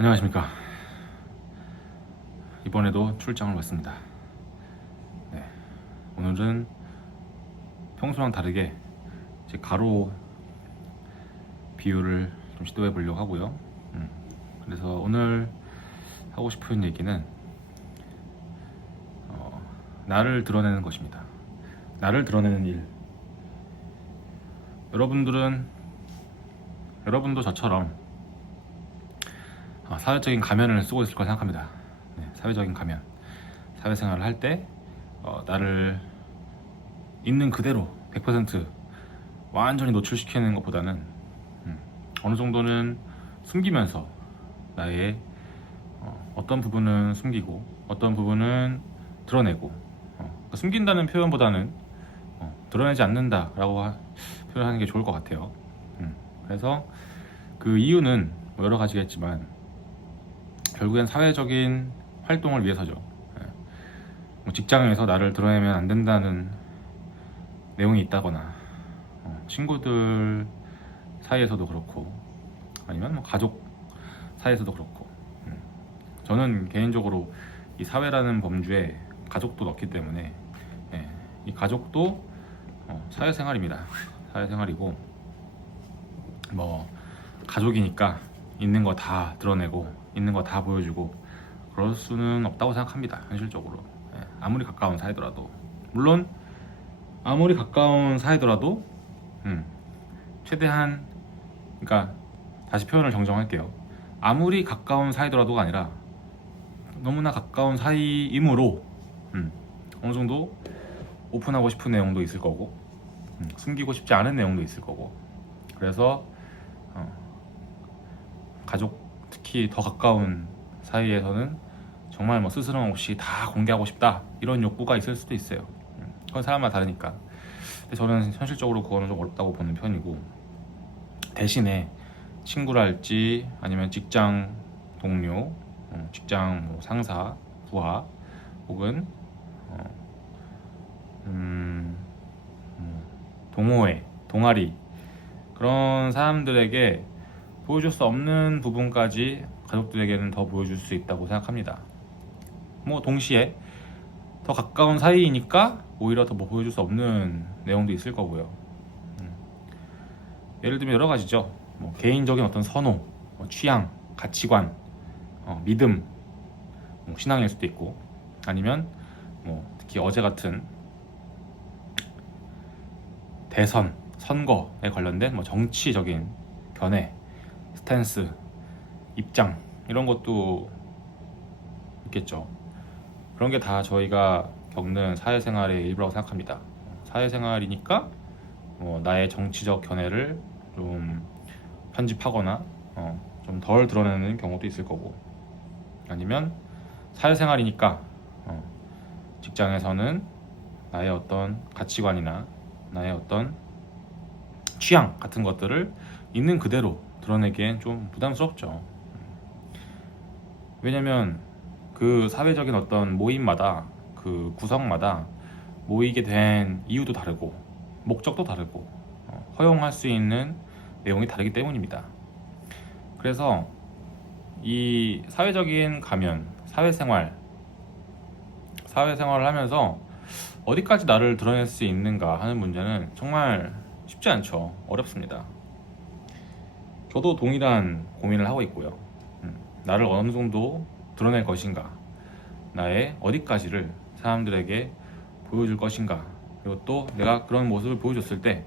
안녕하십니까. 이번에도 출장을 왔습니다. 네, 오늘은 평소랑 다르게 이제 가로 비율을 좀 시도해 보려고 하고요. 그래서 오늘 하고 싶은 얘기는 나를 드러내는 것입니다. 나를 드러내는 일. 여러분도 저처럼 사회적인 가면을 쓰고 있을 거라 생각합니다. 네, 사회적인 가면. 사회생활을 할 때 나를 있는 그대로 100% 완전히 노출시키는 것보다는 어느 정도는 숨기면서 나의 어떤 부분은 숨기고 어떤 부분은 드러내고, 숨긴다는 표현보다는 드러내지 않는다라고 표현하는 게 좋을 것 같아요. 그래서 그 이유는 여러 가지겠지만 결국엔 사회적인 활동을 위해서죠. 직장에서 나를 드러내면 안 된다는 내용이 있다거나, 친구들 사이에서도 그렇고, 아니면 뭐 가족 사이에서도 그렇고, 저는 개인적으로 이 사회라는 범주에 가족도 넣기 때문에, 이 가족도 사회생활입니다. 사회생활이고, 뭐 가족이니까 있는 거 다 드러내고 있는 거 다 보여주고 그럴 수는 없다고 생각합니다. 현실적으로. 아무리 가까운 사이더라도, 물론 아무리 가까운 사이더라도 최대한, 그러니까 다시 표현을 정정할게요. 아무리 가까운 사이더라도가 아니라 너무나 가까운 사이이므로 어느 정도 오픈하고 싶은 내용도 있을 거고, 숨기고 싶지 않은 내용도 있을 거고, 그래서 가족, 특히 더 가까운 사이에서는 정말 뭐 스스럼 없이 다 공개하고 싶다 이런 욕구가 있을 수도 있어요. 그건 사람마다 다르니까. 근데 저는 현실적으로 그거는 좀 어렵다고 보는 편이고, 대신에 친구랄지 아니면 직장 동료, 직장 뭐 상사, 부하, 혹은 동호회, 동아리, 그런 사람들에게 보여줄 수 없는 부분까지 가족들에게는 더 보여줄 수 있다고 생각합니다. 뭐 동시에 더 가까운 사이이니까 오히려 더 뭐 보여줄 수 없는 내용도 있을 거고요. 예를 들면 여러 가지죠. 뭐 개인적인 어떤 선호, 뭐 취향, 가치관, 믿음, 뭐 신앙일 수도 있고, 아니면 뭐 특히 어제 같은 대선, 선거에 관련된 뭐 정치적인 견해, 스탠스, 입장, 이런 것도 있겠죠. 그런 게 다 저희가 겪는 사회생활의 일부라고 생각합니다. 사회생활이니까 나의 정치적 견해를 좀 편집하거나 좀 덜 드러내는 경우도 있을 거고, 아니면 사회생활이니까 직장에서는 나의 어떤 가치관이나 나의 어떤 취향 같은 것들을 있는 그대로 드러내기엔 좀 부담스럽죠. 왜냐면 그 사회적인 어떤 모임마다, 그 구성마다 모이게 된 이유도 다르고 목적도 다르고 허용할 수 있는 내용이 다르기 때문입니다. 그래서 이 사회적인 가면, 사회생활을 하면서 어디까지 나를 드러낼 수 있는가 하는 문제는 정말 쉽지 않죠. 어렵습니다. 저도 동일한 고민을 하고 있고요. 나를 어느 정도 드러낼 것인가, 나의 어디까지를 사람들에게 보여줄 것인가, 그리고 또 내가 그런 모습을 보여줬을 때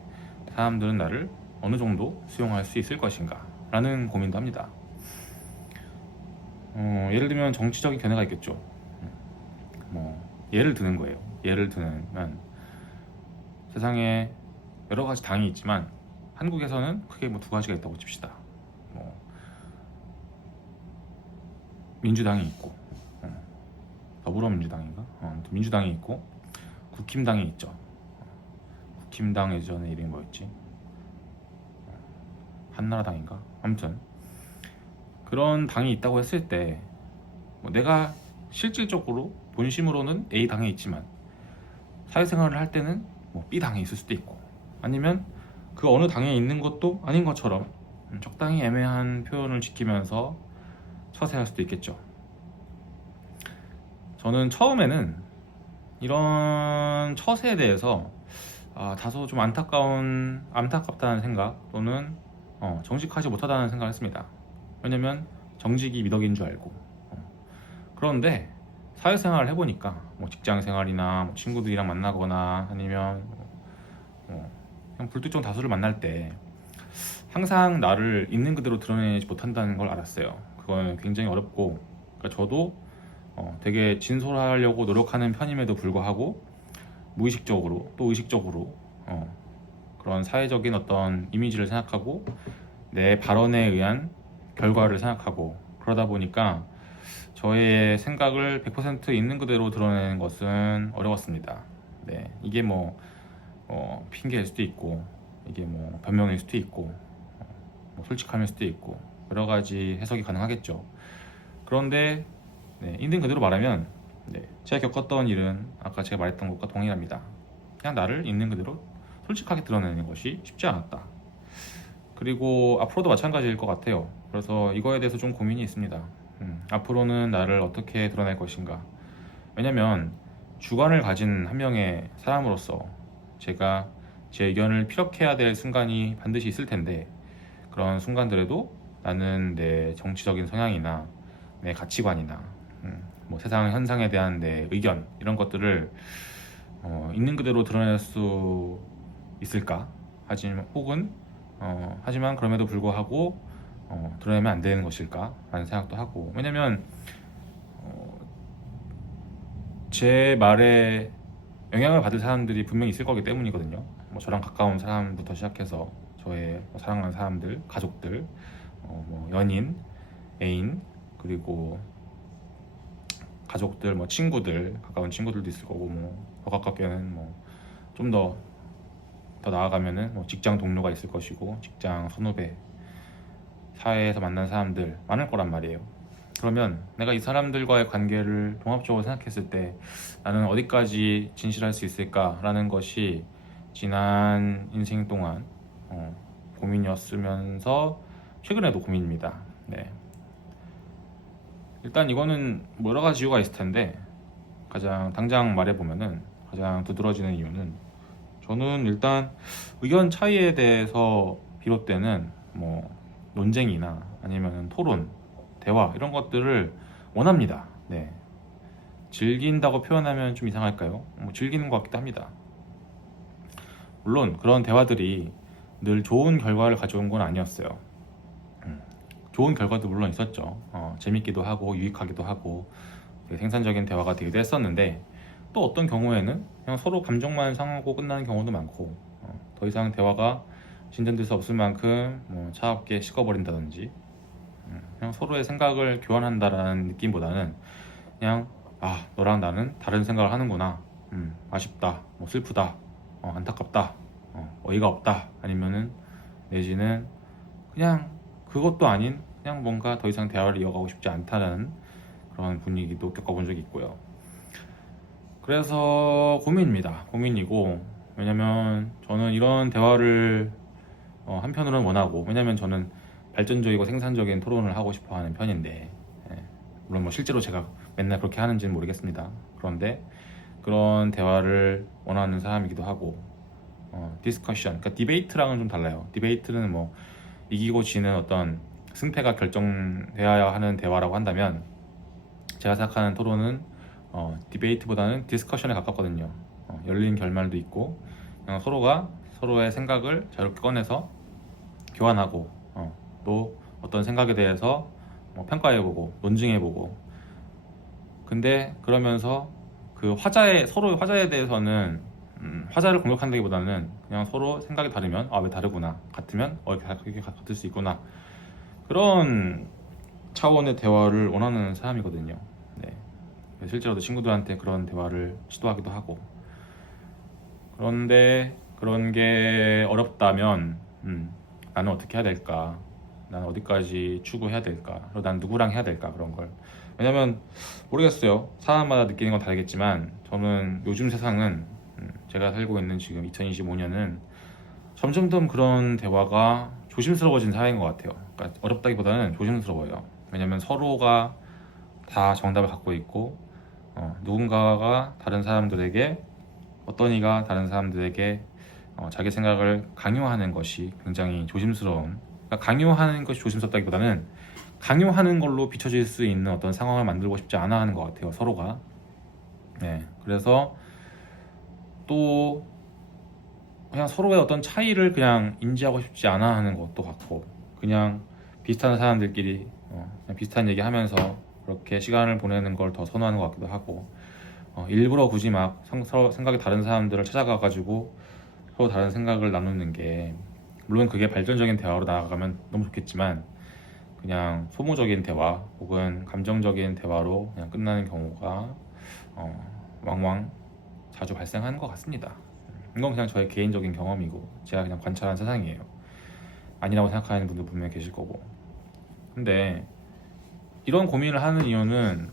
사람들은 나를 어느 정도 수용할 수 있을 것인가 라는 고민도 합니다. 예를 들면 정치적인 견해가 있겠죠. 뭐 예를 드는 거예요. 예를 들면 세상에 여러 가지 당이 있지만 한국에서는 크게 뭐 두 가지가 있다고 칩시다. 뭐 민주당이 있고, 더불어민주당인가? 민주당이 있고 국힘당이 있죠. 국힘당 예전에 이름이 뭐였지? 한나라당인가? 아무튼 그런 당이 있다고 했을 때 내가 실질적으로 본심으로는 A 당에 있지만 사회생활을 할 때는 뭐 B 당에 있을 수도 있고, 아니면 그 어느 당에 있는 것도 아닌 것처럼 적당히 애매한 표현을 지키면서 처세할 수도 있겠죠. 저는 처음에는 이런 처세에 대해서 다소 좀 안타깝다는 생각 또는 정직하지 못하다는 생각을 했습니다. 왜냐면 정직이 미덕인 줄 알고. 그런데 사회생활을 해보니까 뭐 직장생활이나 뭐 친구들이랑 만나거나 아니면 그냥 불특정 다수를 만날 때 항상 나를 있는 그대로 드러내지 못한다는 걸 알았어요. 그거는 굉장히 어렵고, 그러니까 저도 되게 진솔하려고 노력하는 편임에도 불구하고 무의식적으로 또 의식적으로 그런 사회적인 어떤 이미지를 생각하고 내 발언에 의한 결과를 생각하고 그러다 보니까 저의 생각을 100% 있는 그대로 드러내는 것은 어려웠습니다. 네, 이게 뭐 핑계일 수도 있고 이게 뭐 변명일 수도 있고 뭐 솔직함일 수도 있고 여러 가지 해석이 가능하겠죠. 그런데 있는 그대로 말하면 제가 겪었던 일은 아까 제가 말했던 것과 동일합니다. 그냥 나를 있는 그대로 솔직하게 드러내는 것이 쉽지 않았다. 그리고 앞으로도 마찬가지일 것 같아요. 그래서 이거에 대해서 좀 고민이 있습니다. 앞으로는 나를 어떻게 드러낼 것인가. 왜냐면 주관을 가진 한 명의 사람으로서 제가 제 의견을 피력해야 될 순간이 반드시 있을 텐데, 그런 순간들에도 나는 내 정치적인 성향이나 내 가치관이나 뭐 세상 현상에 대한 내 의견 이런 것들을 있는 그대로 드러낼 수 있을까? 하지만 그럼에도 불구하고 드러내면 안 되는 것일까? 라는 생각도 하고. 왜냐면 제 말에 영향을 받을 사람들이 분명히 있을 거기 때문이거든요. 뭐 저랑 가까운 사람부터 시작해서 저의 사랑하는 사람들, 가족들, 뭐 연인, 애인, 그리고 가족들, 뭐 친구들, 가까운 친구들도 있을 거고, 뭐 더 가깝게는 뭐 좀 더 나아가면은 뭐 직장 동료가 있을 것이고, 직장 선후배, 사회에서 만난 사람들 많을 거란 말이에요. 그러면 내가 이 사람들과의 관계를 종합적으로 생각했을 때 나는 어디까지 진실할 수 있을까라는 것이 지난 인생 동안 고민이었으면서 최근에도 고민입니다. 네. 일단 이거는 뭐 여러 가지 이유가 있을 텐데, 당장 말해보면은 가장 두드러지는 이유는, 저는 일단 의견 차이에 대해서 비롯되는 뭐 논쟁이나 아니면 토론, 대화 이런 것들을 원합니다. 네. 즐긴다고 표현하면 좀 이상할까요? 뭐 즐기는 것 같기도 합니다. 물론 그런 대화들이 늘 좋은 결과를 가져온 건 아니었어요. 좋은 결과도 물론 있었죠. 재밌기도 하고 유익하기도 하고 되게 생산적인 대화가 되기도 했었는데, 또 어떤 경우에는 그냥 서로 감정만 상하고 끝나는 경우도 많고, 더 이상 대화가 진전될 수 없을 만큼 뭐 차갑게 식어버린다든지, 그냥 서로의 생각을 교환한다라는 느낌보다는 그냥 너랑 나는 다른 생각을 하는구나, 아쉽다, 뭐 슬프다, 안타깝다, 어이가 없다, 아니면은 내지는 그냥 그것도 아닌 그냥 뭔가 더 이상 대화를 이어가고 싶지 않다는 그런 분위기도 겪어본 적이 있고요. 그래서 고민이고, 왜냐면 저는 이런 대화를 한편으로는 원하고, 왜냐면 저는 발전적이고 생산적인 토론을 하고 싶어 하는 편인데, 물론 뭐 실제로 제가 맨날 그렇게 하는지는 모르겠습니다. 그런데 그런 대화를 원하는 사람이기도 하고, 디스커션, 그러니까 디베이트랑은 좀 달라요. 디베이트는 뭐 이기고 지는 어떤 승패가 결정되어야 하는 대화라고 한다면, 제가 생각하는 토론은 디베이트보다는 디스커션에 가깝거든요. 열린 결말도 있고, 그냥 서로가 서로의 생각을 자유롭게 꺼내서 교환하고, 또 어떤 생각에 대해서 평가해보고 논증해보고. 근데 그러면서 그 서로의 화자에 대해서는 화자를 공격한다기보다는 그냥 서로 생각이 다르면 왜 다르구나, 같으면 이렇게 같을 수 있구나, 그런 차원의 대화를 원하는 사람이거든요. 네. 실제로도 친구들한테 그런 대화를 시도하기도 하고. 그런데 그런 게 어렵다면 나는 어떻게 해야 될까, 나는 어디까지 추구해야 될까, 그리고 난 누구랑 해야 될까, 그런 걸. 왜냐면 모르겠어요, 사람마다 느끼는 건 다르겠지만 저는 요즘 세상은, 제가 살고 있는 지금 2025년은 점점점 그런 대화가 조심스러워진 사회인 것 같아요. 그러니까 어렵다기보다는 조심스러워요. 왜냐면 서로가 다 정답을 갖고 있고 누군가가 다른 사람들에게 어떤 이가 다른 사람들에게 자기 생각을 강요하는 것이 굉장히 조심스러운, 그러니까 강요하는 것이 조심스럽다기보다는 강요하는 걸로 비춰질 수 있는 어떤 상황을 만들고 싶지 않아 하는 것 같아요, 서로가. 네, 그래서 또 그냥 서로의 어떤 차이를 그냥 인지하고 싶지 않아 하는 것도 같고, 그냥 비슷한 사람들끼리 그냥 비슷한 얘기하면서 그렇게 시간을 보내는 걸 더 선호하는 것 같기도 하고, 일부러 굳이 막 서로 생각이 다른 사람들을 찾아가 가지고 서로 다른 생각을 나누는 게, 물론 그게 발전적인 대화로 나아가면 너무 좋겠지만 그냥 소모적인 대화 혹은 감정적인 대화로 그냥 끝나는 경우가 왕왕 자주 발생하는 것 같습니다. 이건 그냥 저의 개인적인 경험이고 제가 그냥 관찰한 세상이에요. 아니라고 생각하는 분도 분명히 계실 거고. 근데 이런 고민을 하는 이유는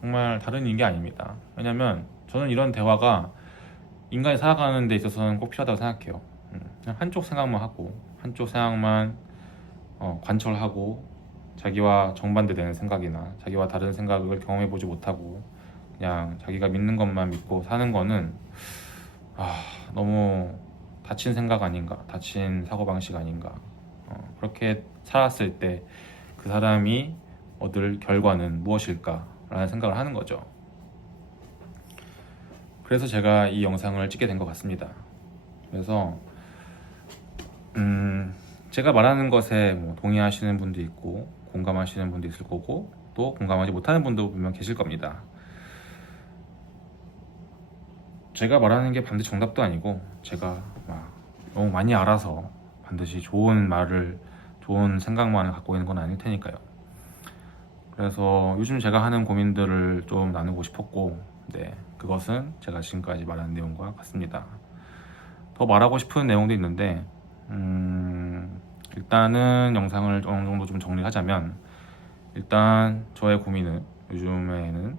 정말 다른 게 아닙니다. 왜냐면 저는 이런 대화가 인간이 살아가는 데 있어서는 꼭 필요하다고 생각해요. 그냥 한쪽 생각만 하고 한쪽 생각만 관철하고 자기와 정반대되는 생각이나 자기와 다른 생각을 경험해보지 못하고 그냥 자기가 믿는 것만 믿고 사는 거는 너무 다친 생각 아닌가, 다친 사고방식 아닌가. 그렇게 살았을 때 그 사람이 얻을 결과는 무엇일까 라는 생각을 하는 거죠. 그래서 제가 이 영상을 찍게 된 것 같습니다. 그래서 제가 말하는 것에 뭐 동의하시는 분도 있고 공감하시는 분도 있을 거고 또 공감하지 못하는 분도 분명 계실 겁니다. 제가 말하는 게 반드시 정답도 아니고 제가 막 너무 많이 알아서 반드시 좋은 말을, 좋은 생각만을 갖고 있는 건 아닐 테니까요. 그래서 요즘 제가 하는 고민들을 좀 나누고 싶었고, 네, 그것은 제가 지금까지 말한 내용과 같습니다. 더 말하고 싶은 내용도 있는데 일단은 영상을 어느 정도 좀 정리하자면, 일단 저의 고민은 요즘에는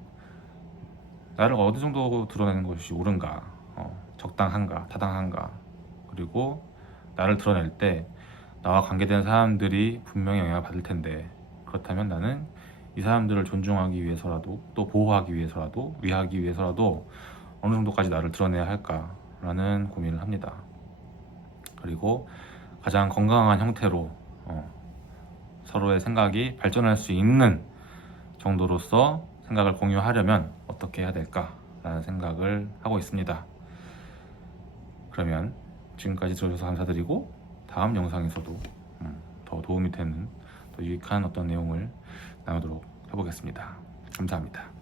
나를 어느 정도 드러내는 것이 옳은가, 적당한가, 타당한가, 그리고 나를 드러낼 때 나와 관계된 사람들이 분명히 영향을 받을 텐데, 그렇다면 나는 이 사람들을 존중하기 위해서라도 또 보호하기 위해서라도 위하기 위해서라도 어느 정도까지 나를 드러내야 할까라는 고민을 합니다. 그리고 가장 건강한 형태로 서로의 생각이 발전할 수 있는 정도로서 생각을 공유하려면 어떻게 해야 될까라는 생각을 하고 있습니다. 그러면 지금까지 들어주셔서 감사드리고, 다음 영상에서도 더 도움이 되는, 더 유익한 어떤 내용을 나누도록 해보겠습니다. 감사합니다.